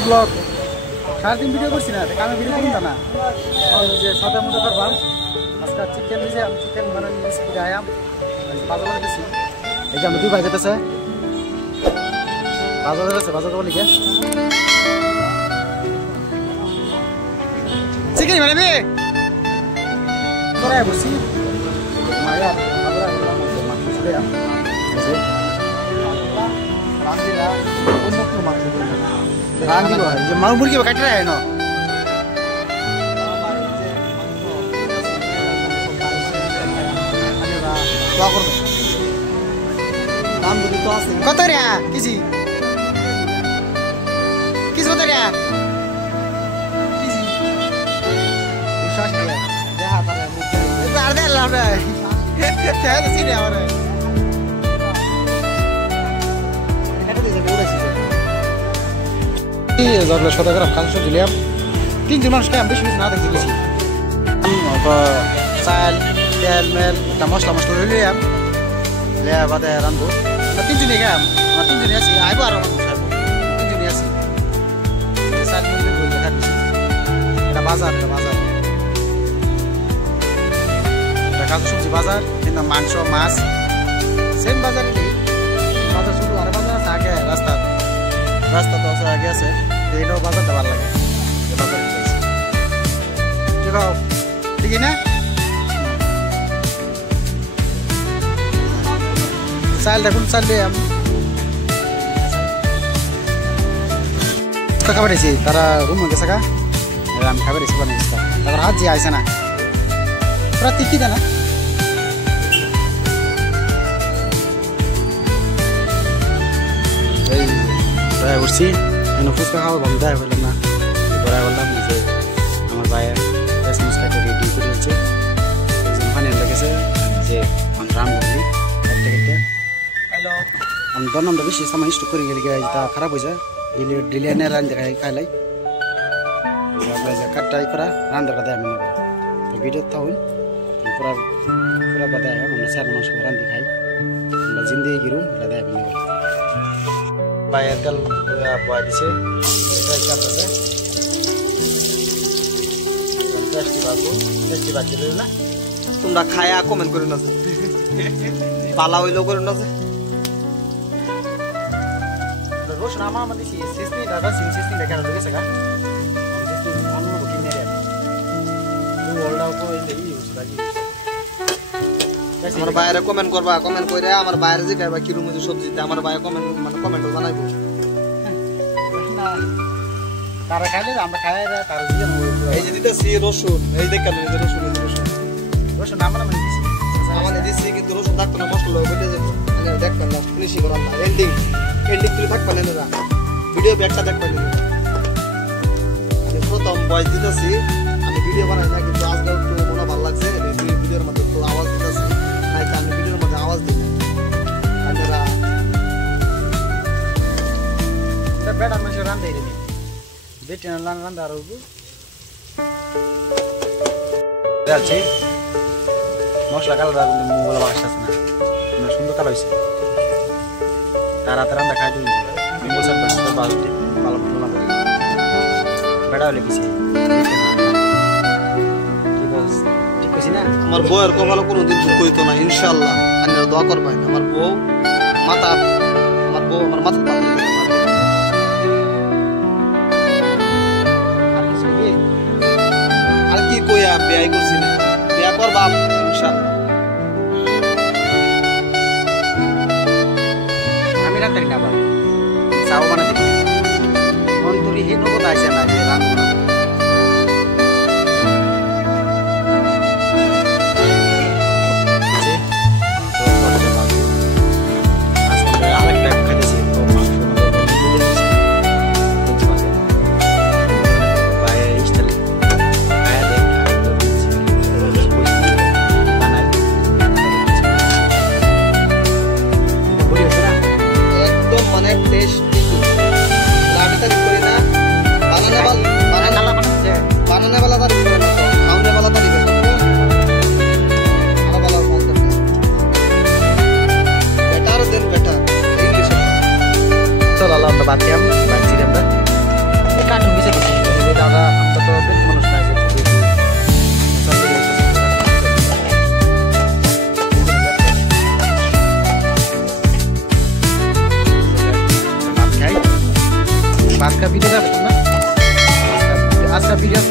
ব্লগ সারাদিন ভিডিও করছি না, আমি ভিডিও করুন না যে সাদা মতো করবাম আজকে চিকেন দিয়েছে, আমি চিকেন বানানি রেসিপি আয়াম বাজার দিয়েছি। এই যে আমি দুই ভাই যেতেছে বাজার যেতেছে, বাজার করবো লিখে চিকেন বানাবি করে বসি মায়া আমরা মাংস ছিল রান্দিরা অন্য কোনো মাংস রান্দি কয় যে মাংস মুরগি কাটে রায় না কত রে কেজি কেজি কত রে তিনজন মানুষকে আমি বেশি না দেখতে গেছি চাল তেল মেল মশলা মশলা লিয়াম লিয়া বাদে রানবো তিনজনে গাম আমার তিনজনে আছি আইব আর তিনজনে আছি চাল এটা বাজার এটা কাঁচা সবজি বাজার কিন্তু মাংস মাছ সেম বাজার বাজার শুধু আর বাজার আছে আগে রাস্তা তো আছে আগে আছে এটাও বাজারটা ভালো লাগে বাজারে ঠিক ঠিক না চাল দেখুন চাল দিয়ে খাবার এসেছি তারা রুম হয়ে গেছে আমি খাবার এসে বানিয়েছি তারপর হাত যে আইসে না পুরা তিকি দেয় না এই প্রায় উঠছি ফুচকা খাওয়া ভালো দেয় বললাম না বড়াই বললাম যে আমার ভাইয়ের খাইতে রেডি করে হচ্ছে ওখানে লেগেছে যে রান বললি একটা খেতে হ্যালো আমি দরনামটা বেশি সামান স্টক করে গেলে তা খারাপ হয়ে যায় ডিলিয়ানে রান দেখায় খাইলাই কাটটাই করা রান্নাটা দেয় আমি নেবে তো ভিডিও থাকুন পুরা পুরা বাদে আমরা চার মাস রান্ধি খাই আমরা জিন্দিগি গিরুম এটা দেয় আমি নেবে পায়ের তেল বয়া দিছে এটা আছে না তোমরা খায়া কমেন্ট করে না পালা হইলো করে না রোশন আমার মধ্যে সিস্টেম দাদা সিস্টেম দেখা না গেছে গা সিস্টেম আমি বকি নেরে তুই ওল্ড আউট করে দেই ইউজ রাজি আমার বাইরে কমেন্ট করবা কমেন্ট কইরা আমার বাইরে যে খাইবা কি রুমে সবজিতে আমার বাইরে কমেন্ট মানে কমেন্ট জানাইবো না তারা খাইলে আমরা খাই রে তার দিয়ে এই যে দিতেছি রসুন এই দেখেন এই রসুন আমরা মানে দিছি আমানে দিছি কিন্তু রসুন থাকতো না মশলা বলে যাবো মানে দেখবেন না ফিনিশিং করার না এন্ডিং তুই থাকবেন না ভিডিও ব্যাকটা দেখবেন না আমি প্রথম ভয়েস দিতেছি আমি ভিডিও বানাই না কিন্তু আজকে একটু মনে ভালো লাগছে ভিডিওর মধ্যে একটু আওয়াজ দিতেছি তাই আমি ভিডিওর মধ্যে আওয়াজ দিই আপনারা এটা বেড়া মাছ রান্না দেই বেটে রান্না আর আছে মশলা কালার মোবাইল বাক্স আছে না সুন্দর কালার হয়েছে তারা রান্না খাই দিন বলছেন ভালো বেড়া হলে কিছু ঠিক আছে না আমার বউয়ের কপালে কোনোদিন দুঃখ হইতো না ইনশাআল্লাহ আপনারা দোয়া করবেন আমার বউ আমার মাথা আর কি কইয়া বিয়ে করছি না বিয়ে করবা ইনশাআল্লাহ আমি রান্না না আবার চাও বানাতে মন তুলি হে নগদ আইছে না যে রান্না আরেকটা খাইতেছি আজকে ভিডিও দেখবেন না আজকে ভিডিও